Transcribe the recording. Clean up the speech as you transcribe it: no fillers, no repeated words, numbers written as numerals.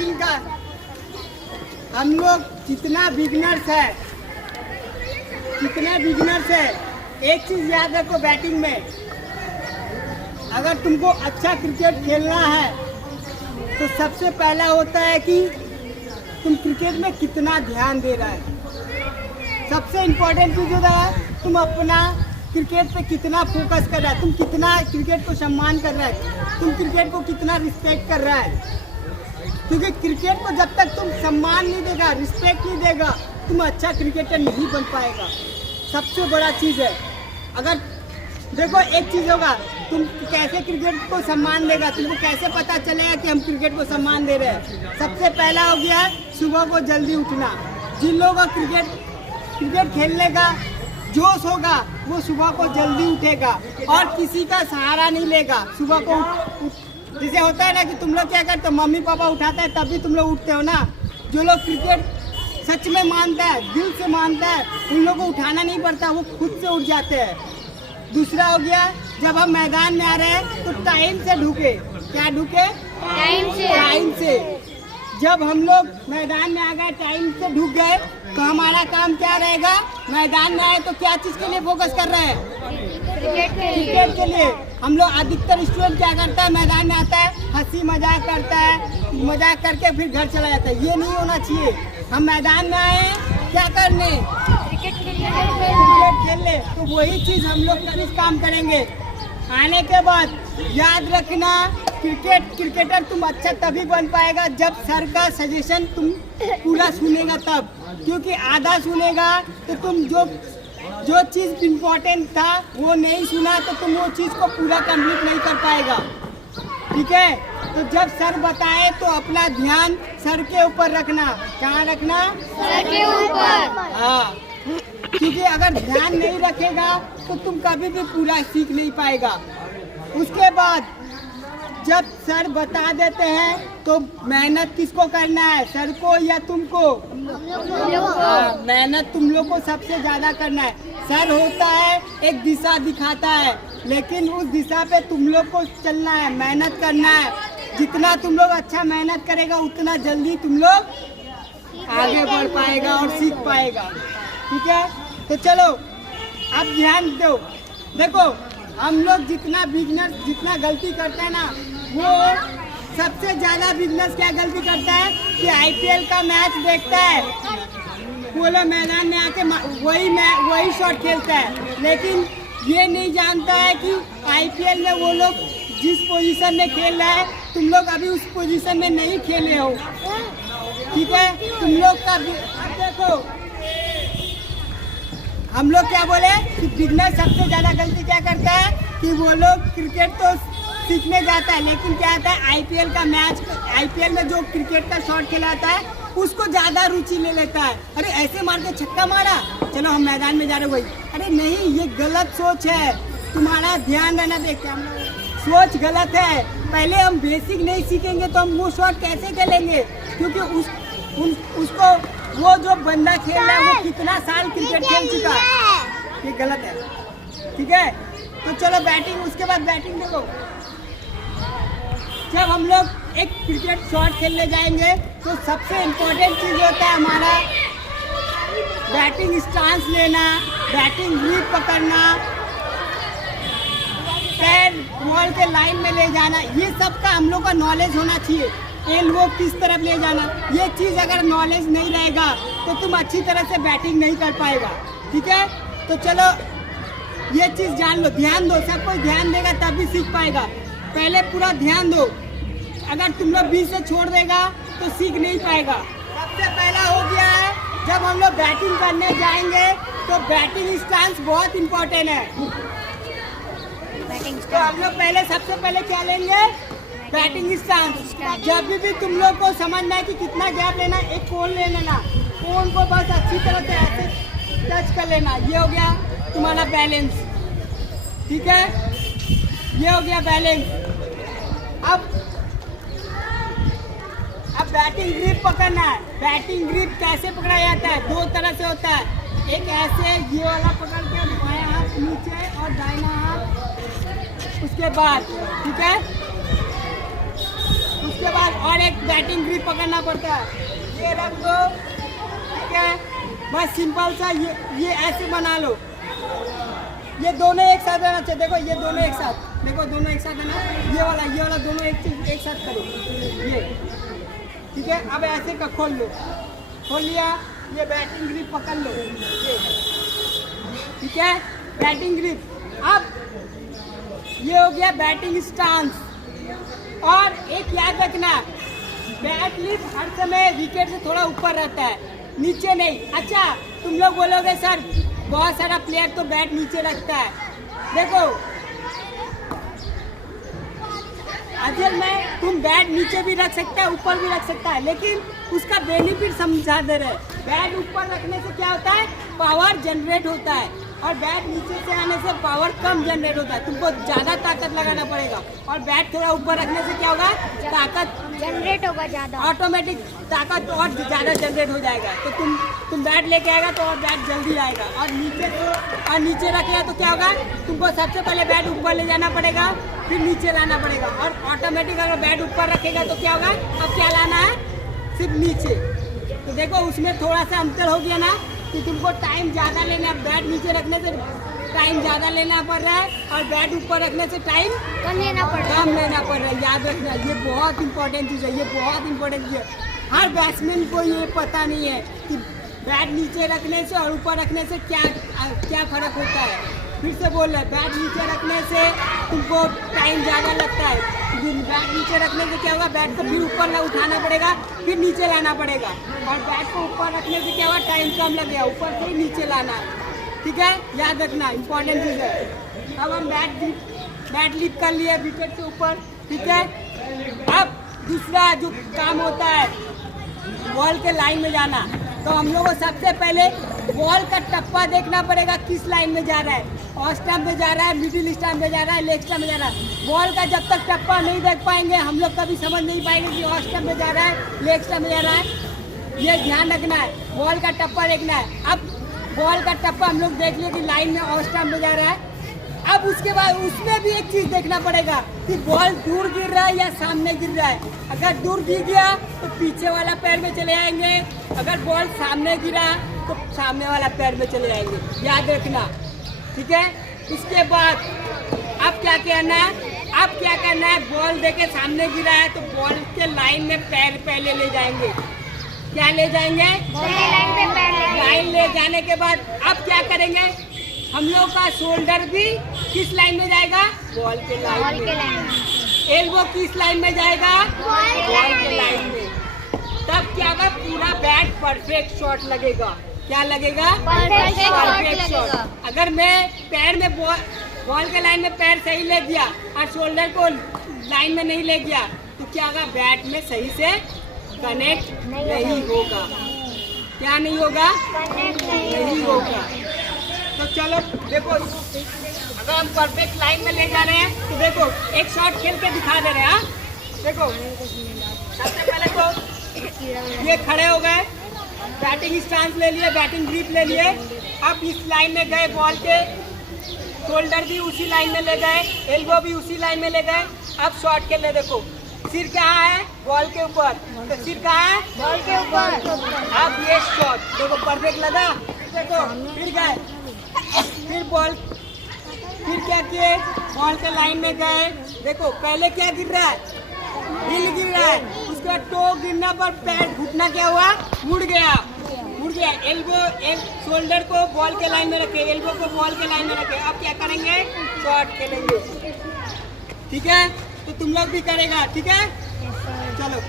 Batting का हम लोग जितना बिगनर्स है एक चीज याद रखो बैटिंग में, अगर तुमको अच्छा क्रिकेट खेलना है तो सबसे पहला होता है कि तुम क्रिकेट में कितना ध्यान दे रहा है। सबसे इम्पोर्टेंट चीज होता है तुम अपना क्रिकेट पे कितना फोकस कर रहा है, तुम कितना क्रिकेट को सम्मान कर रहा है, तुम क्रिकेट को कितना रिस्पेक्ट कर रहा है। क्योंकि क्रिकेट को जब तक तुम सम्मान नहीं देगा, रिस्पेक्ट नहीं देगा, तुम अच्छा क्रिकेटर नहीं बन पाएगा। सबसे बड़ा चीज़ है। अगर देखो एक चीज़ होगा, तुम कैसे क्रिकेट को सम्मान देगा, तुमको कैसे पता चलेगा कि हम क्रिकेट को सम्मान दे रहे हैं। सबसे पहला हो गया सुबह को जल्दी उठना। जिन लोगों को क्रिकेट खेलने का जोश होगा वो सुबह को जल्दी उठेगा और किसी का सहारा नहीं लेगा। सुबह को जैसे होता है ना कि तुम लोग क्या करते हो, मम्मी पापा उठाता है तभी तुम लोग उठते हो ना। जो लोग क्रिकेट सच में मानता है, दिल से मानता है, उन लोगों को उठाना नहीं पड़ता, वो खुद से उठ जाते हैं। दूसरा हो गया, जब हम मैदान में आ रहे हैं तो टाइम से ढुके। क्या ढुके? टाइम से। जब हम लोग मैदान में आ गए, टाइम से ढुक गए, तो हमारा काम क्या रहेगा? मैदान में आए तो क्या चीज़ के लिए फोकस कर रहे हैं? क्रिकेट के लिए। हम लोग अधिकतर स्टूडेंट क्या करता है, मैदान में आता है, हंसी मजाक करता है, मजाक करके फिर घर चला जाता है। ये नहीं होना चाहिए। हम मैदान में आए क्या करने? क्रिकेट खेलने। तो वही चीज़ हम लोग किस काम करेंगे। आने के बाद याद रखना, क्रिकेटर तुम अच्छा तभी बन पाएगा जब सर का सजेशन तुम पूरा सुनेगा तब। क्योंकि आधा सुनेगा तो तुम जो चीज़ इम्पोर्टेंट था वो नहीं सुना तो तुम वो चीज़ को पूरा कंप्लीट नहीं कर पाएगा। ठीक है? तो जब सर बताए तो अपना ध्यान सर के ऊपर रखना। कहाँ रखना? सर के ऊपर। हाँ, क्योंकि अगर ध्यान नहीं रखेगा तो तुम कभी भी पूरा सीख नहीं पाएगा। उसके बाद जब सर बता देते हैं तो मेहनत किसको करना है, सर को या तुमको? मेहनत तुम लोग को सबसे ज़्यादा करना है। सर होता है एक दिशा दिखाता है, लेकिन उस दिशा पे तुम लोग को चलना है, मेहनत करना है। जितना तुम लोग अच्छा मेहनत करेगा उतना जल्दी तुम लोग आगे बढ़ पाएगा और सीख पाएगा। ठीक है? तो चलो अब ध्यान दो। देखो हम लोग जितना गलती करते हैं ना, वो सबसे ज़्यादा बिजनेस क्या गलती करता है कि आईपीएल का मैच देखता है, पूरे मैदान में आके वही शॉट खेलता है, लेकिन ये नहीं जानता है कि आईपीएल में वो लोग जिस पोजीशन में खेल रहा है तुम लोग अभी उस पोजीशन में नहीं खेले हो। ठीक है? तुम लोग का देखो, हम लोग क्या बोले कि बिगनर सबसे ज़्यादा गलती क्या करता है कि वो लोग क्रिकेट तो सीखने जाता है, लेकिन क्या आता है आईपीएल में जो क्रिकेट का शॉट खिलाता है उसको ज़्यादा रुचि ले लेता है। अरे ऐसे मार के छक्का मारा, चलो हम मैदान में जा रहे वही। अरे नहीं, ये गलत सोच है। तुम्हारा ध्यान रहना दे, क्या सोच गलत है। पहले हम बेसिक नहीं सीखेंगे तो हम वो शॉट कैसे खेलेंगे? क्योंकि उसको वो जो बंदा खेल रहा है वो कितना साल क्रिकेट खेल चुका है। ये गलत है। ठीक है? तो चलो बैटिंग, उसके बाद बैटिंग देखो। जब हम लोग एक क्रिकेट शॉट खेलने जाएंगे तो सबसे इम्पोर्टेंट चीज़ होता है हमारा बैटिंग स्टांस लेना, बैटिंग ग्रिप पकड़ना, पैर बॉल के लाइन में ले जाना। ये सब का हम लोग का नॉलेज होना चाहिए। एल्बो किस तरफ ले जाना, ये चीज़ अगर नॉलेज नहीं रहेगा तो तुम अच्छी तरह से बैटिंग नहीं कर पाएगा। ठीक है? तो चलो ये चीज़ जान लो, ध्यान दो। सब कोई ध्यान देगा तभी सीख पाएगा। पहले पूरा ध्यान दो। अगर तुम लोग बीच से छोड़ देगा तो सीख नहीं पाएगा। सबसे पहला हो गया है, जब हम लोग बैटिंग करने जाएंगे तो बैटिंग स्टांस बहुत इम्पोर्टेंट है। तो हम लोग सबसे पहले क्या लेंगे? Batting stance. जब भी तुम लोग को समझना है कि कितना गैप लेना, एक कोन ले लेना, कोन को बस अच्छी तरह से ऐसे टच कर लेना। ये हो गया तुम्हारा बैलेंस। ठीक है? ये हो गया बैलेंस। अब बैटिंग ग्रिप पकड़ना है। बैटिंग ग्रिप कैसे पकड़ा जाता है? दो तरह से होता है। एक ऐसे ये वाला पकड़ के बायां हाथ नीचे और दाहिना हाथ उसके बाद। ठीक है? उसके बाद और डायरेक्ट बैटिंग ग्रिप पकड़ना पड़ता है। ये रख दो, ठीक है, बस सिंपल सा ये ऐसे बना लो। ये दोनों एक साथ रहना चाहिए। देखो ये दोनों एक साथ, देखो दोनों एक साथ है ना, ये वाला दोनों एक साथ करो ये, ठीक है। अब ऐसे का खोल लो, खोल लिया, ये बैटिंग ग्रिप पकड़ लो ये, ठीक है, बैटिंग ग्रिप। अब ये हो गया बैटिंग स्टांस। और एक याद रखना, बैट लिफ्ट हर समय विकेट से थोड़ा ऊपर रहता है, नीचे नहीं। अच्छा तुम लोग बोलोगे सर बहुत सारा प्लेयर तो बैट नीचे रखता है। देखो असल में तुम बैट नीचे भी रख सकता है, ऊपर भी रख सकता है, लेकिन उसका बेनिफिट समझा दे रहे। बैट ऊपर रखने से क्या होता है, पावर जनरेट होता है, और बैट नीचे से आने से पावर कम जनरेट होता है। तुमको ज़्यादा ताकत लगाना पड़ेगा। और बैट थोड़ा ऊपर रखने से क्या होगा, ताकत जनरेट होगा ज़्यादा, ऑटोमेटिक ताकत और ज़्यादा जनरेट हो जाएगा। तो तुम बैट लेके आएगा तो और बैट जल्दी आएगा। और नीचे रखेगा तो क्या होगा, तुमको सबसे पहले बैट ऊपर ले जाना पड़ेगा, फिर नीचे लाना पड़ेगा। और ऑटोमेटिक अगर बैट ऊपर रखेगा तो क्या होगा, अब क्या लाना है, सिर्फ नीचे। तो देखो उसमें थोड़ा सा अंतर हो गया ना, कि तुमको टाइम ज़्यादा लेना है। बैट नीचे रखने से टाइम ज़्यादा लेना पड़ रहा है, और बैट ऊपर रखने से टाइम कम लेना पड़ रहा है। याद रखना, ये बहुत इंपॉर्टेंट चीज़ है, ये बहुत इंपॉर्टेंट चीज़ है। हर बैट्समैन को ये पता नहीं है कि बैट नीचे रखने से और ऊपर रखने से क्या फ़र्क होता है। फिर से बोल रहे, बैट नीचे रखने से तुमको टाइम ज़्यादा लगता है। बैट नीचे रखने से क्या होगा, बैट को फिर ऊपर उठाना पड़ेगा, फिर नीचे लाना पड़ेगा। और बैट को ऊपर रखने से क्या होगा, टाइम कम लगेगा, ऊपर से नीचे लाना है, ठीक है। याद रखना, इंपॉर्टेंट चीज़ है। अब हम बैट लिफ्ट कर लिए विकेट से ऊपर, ठीक है। अब दूसरा जो काम होता है, बॉल के लाइन में जाना। तो हम लोग को सबसे पहले बॉल का टप्पा देखना पड़ेगा, किस लाइन में जा रहा है, ऑफ स्टंप में जा रहा है, मिडिल स्टंप में जा रहा है, लेग स्टंप में जा रहा है। बॉल का जब तक टप्पा नहीं देख पाएंगे हम लोग कभी समझ नहीं पाएंगे कि ऑफ स्टंप में जा रहा है, लेग स्टंप में जा रहा है। ये ध्यान रखना है, बॉल का टप्पा देखना है। अब बॉल का टप्पा हम लोग देख लिए कि लाइन में ऑफ स्टंप में जा रहा है। अब उसके बाद उसमें भी एक चीज़ देखना पड़ेगा कि बॉल दूर गिर रहा है या सामने गिर रहा है। अगर दूर गिर गया तो पीछे वाला पैर में चले जाएंगे, अगर बॉल सामने गिरा तो सामने वाला पैर में चले जाएंगे। याद रखना, ठीक है। उसके बाद अब क्या करना है, बॉल देके सामने गिरा है तो बॉल के लाइन में पैर पहले ले जाएंगे। क्या ले जाएंगे, लाइन ले जाने के बाद अब क्या करेंगे, हम लोग का शोल्डर भी किस लाइन में जाएगा, बॉल के लाइन में। एल्बो किस लाइन में जाएगा, बॉल के लाइन में। तब क्या होगा, पूरा बैट परफेक्ट शॉट लगेगा। क्या लगेगा, परफेक्ट शॉट। अगर मैं पैर में बॉल के लाइन में पैर सही ले गया और शोल्डर को लाइन में नहीं ले गया तो क्या होगा, बैट में सही से कनेक्ट नहीं होगा। क्या नहीं होगा, नहीं होगा। तो चलो देखो, अगर हम परफेक्ट लाइन में ले जा रहे हैं तो देखो एक शॉट खेल के दिखा दे रहे हैं। हाँ देखो, सबसे पहले तो ये खड़े हो गए, बैटिंग स्टांस ले लिए, बैटिंग ग्रिप ले लिए। अब इस लाइन में गए, बॉल के शोल्डर भी उसी लाइन में ले गए, एल्बो भी उसी लाइन में ले गए। अब शॉट खेल ले, देखो सिर कहाँ है, बॉल के ऊपर, तो सिर कहाँ है, बॉल के ऊपर। अब ये शॉट देखो परफेक्ट लगा। देखो फिर गए, फिर क्या किए, बॉल के लाइन में गए। देखो पहले क्या गिर रहा है, हिल गिर रहा है, उसके बाद टो गिरना पर पैर घुटना क्या हुआ, मुड़ गया। एल्बो शोल्डर को बॉल के लाइन में रखे, एल्बो को बॉल के लाइन में रखे। अब क्या करेंगे, शॉट खेलेंगे, ठीक है। तो तुम लोग भी करेगा, ठीक है। चलो।